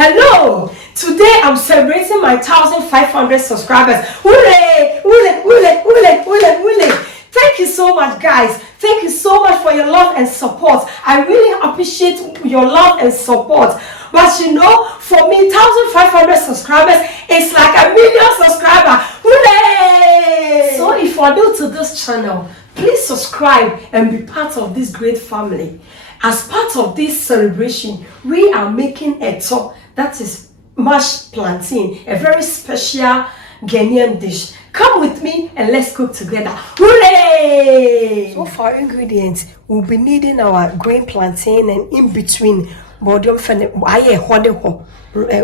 Hello! Today I'm celebrating my 1,500 subscribers. Hooray! Hooray! Hooray! Hooray! Hooray! Hooray! Thank you so much, guys. Thank you so much for your love and support. I really appreciate your love and support. But you know, for me, 1,500 subscribers is like 1,000,000 subscribers. Hooray! So if you are new to this channel, please subscribe and be part of this great family. As part of this celebration, we are making a top that is mashed plantain, a very special Ghanaian dish. Come with me and let's cook together. Hooray! So for our ingredients, we'll be needing our green plantain and in between,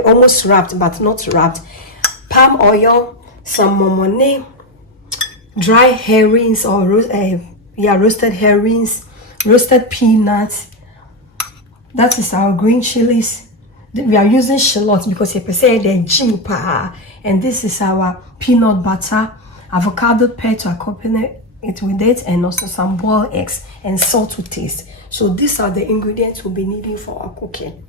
almost wrapped but not wrapped, palm oil, some momone, dry herrings or roasted herrings, roasted peanuts. That is our green chilies. We are using shallot because you say they're cheap. And this is our peanut butter, avocado pear to accompany it with it, and also some boiled eggs and salt to taste. So these are the ingredients we'll be needing for our cooking.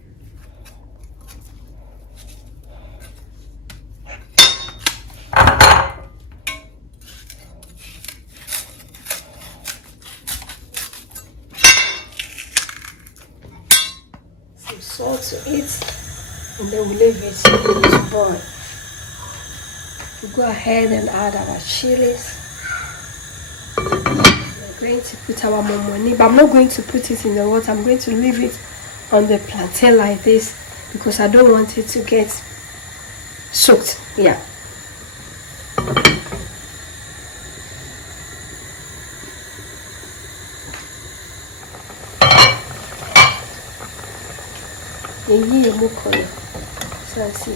Salt to it, and then we leave it to boil. We go ahead and add our chilies. We're going to put our momoni, but I'm not going to put it in the water. I'm going to leave it on the plantain like this because I don't want it to get soaked. Yeah. So I see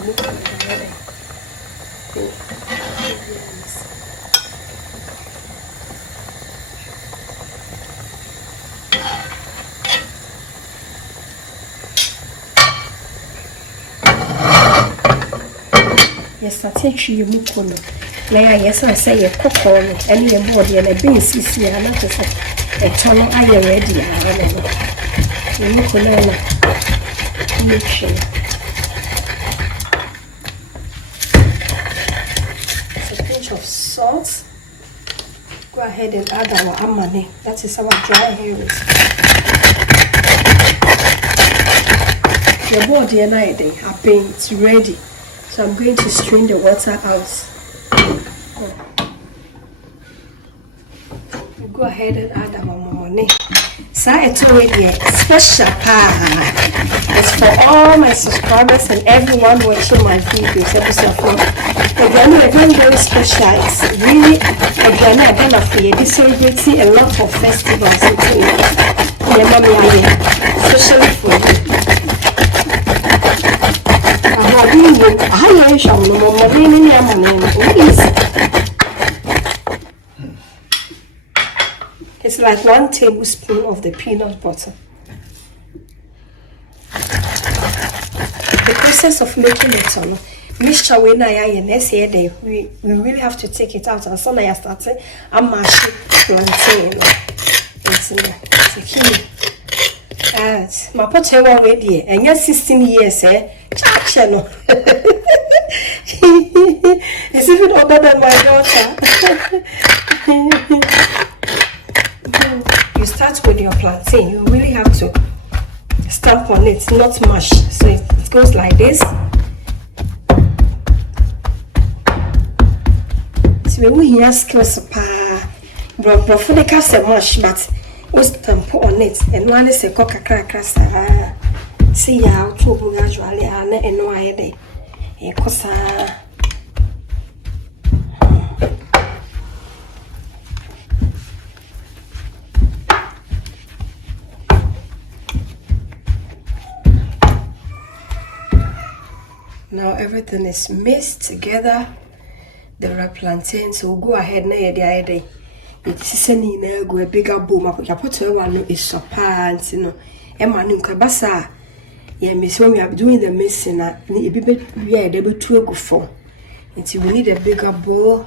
yes, I take you mukono. Yes, I say a cocoa and your body and a bean sissy and not a tunnel. I am ready. It's a pinch of salt. Go ahead and add our amani. That is our dry herrings. The body and I have been ready. So I'm going to strain the water out. Go ahead and add our momoni. So it's already special. It's for all my subscribers and everyone watching my videos. Again, very special. It's really again this celebrating a lot of festivals. Especially for it's like 1 tablespoon of the peanut butter. The process of making it mixture we really have to take it out, and so now I started I'm mashing plantain. It's a key. My pot already and you're 16 years, channel. It's even older than my daughter. You start with your plantain. You really have to stamp on it, not mash. So it goes like this. So we hear skills but for the cast mash, but we stamp on it. And one is a coca crackers. See how to gradually and no idea. Now everything is mixed together. The ripe plantain, so we'll go ahead now. It's a bigger bowl. I put one is so pants, you know. Emma Nunkabasa. Yeah, miss, when we are doing the mixing, we are able to go for. Until we need a bigger bowl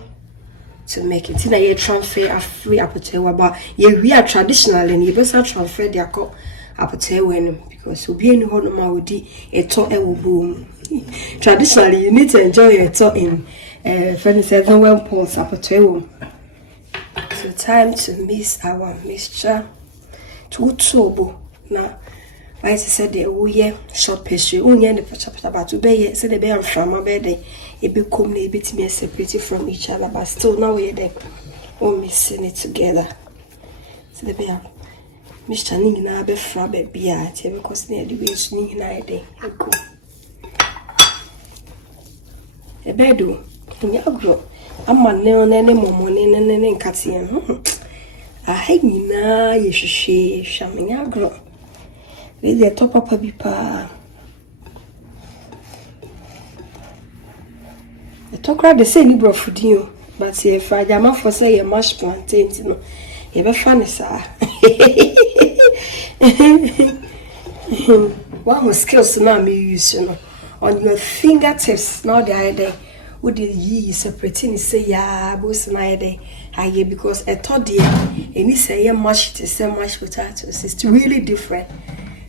to make it. In a transfer a free apple, but yeah, we are traditional and you best transfer their cup apotewem because obi eni ho no ma odi eto ewo boom. Traditionally, you need to enjoy your eto in friend said the well pulse apotewem. So time to mix our mixture to tobo na. I said the we short pastry onye ne pachapata but to be said the be am from abede e be come na bit me separate from each other but still now we there all mixing it together. So the be am Mr. Ning na be fra be bia tie because na the way swing na dey go e be do nya agro amma ne momo ne nkate a ha nyina ye hwehwe hwamenya agro we the top up bi pa the tokra the say ni brofudin but ye fa jama for say ye mash plantain no ye be fa ne sa one skills now me use on your fingertips now the idea would ye separating say ya boss na idea aye because I thought the any say ye mash to say mashed potatoes it's really different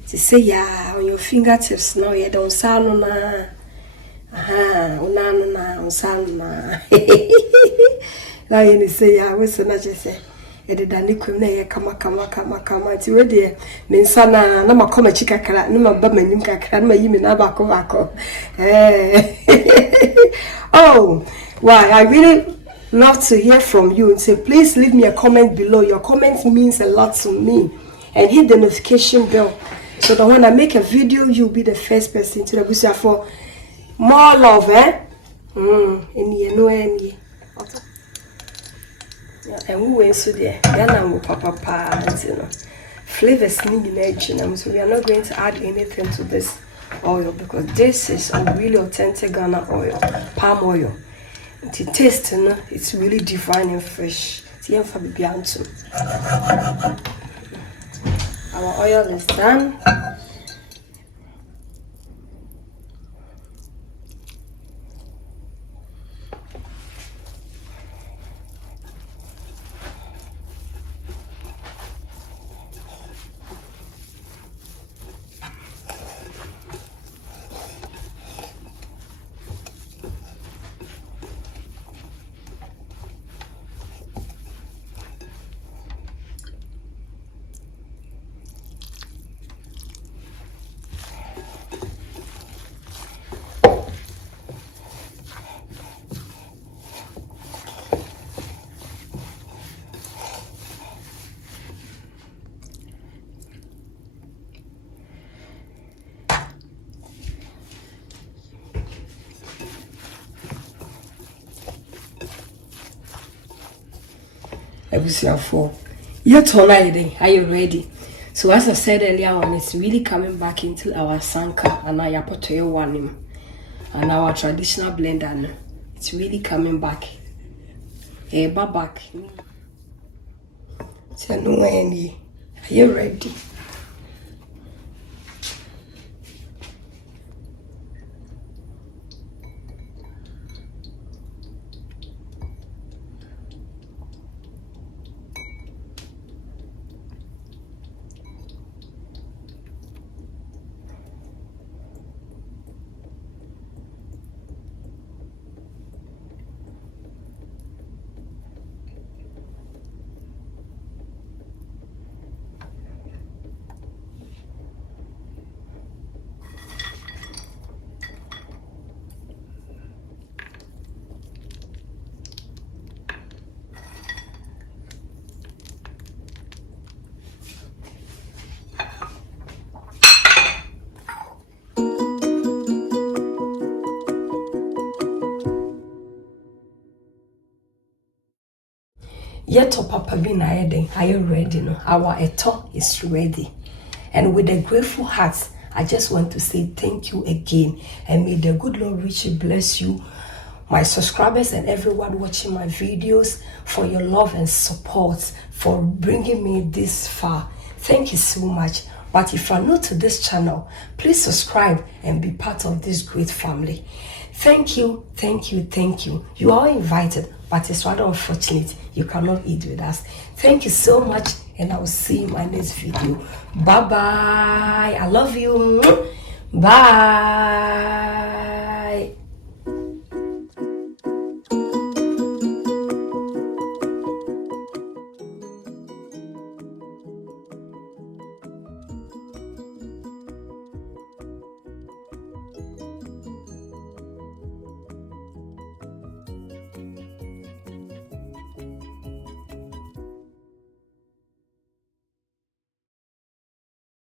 to say ya on your fingertips now you don't sound na na sound na now you say ya we say na just say e de dani kwem na ye kama ti we de me nsa na makoma chikakra na maba manim kakra na mayi me na bako oh wow, I really love to hear from you and say please leave me a comment below. Your comment means a lot to me, and hit the notification bell so that when I make a video you'll be the first person to the for more love and you know any and we went so there then papa you know flavors need in so we are not going to add anything to this oil because this is a really authentic Ghana oil, palm oil. The taste it's really divine and fresh. Our oil is done. Yet are you ready? So as I said earlier on, it's really coming back into our sanka and our yapotoyo one and our traditional blender. It's really coming back. Back. So no any. Are you ready? Yet papa be na are you ready? No, our eto is ready. And with a grateful heart, I just want to say thank you again. And may the good Lord richly bless you, my subscribers and everyone watching my videos, for your love and support, for bringing me this far. Thank you so much. But if you are new to this channel, please subscribe and be part of this great family. Thank you, thank you, thank you. You are invited, but it's rather unfortunate you cannot eat with us. Thank you so much, and I will see you in my next video. Bye bye. I love you. Bye.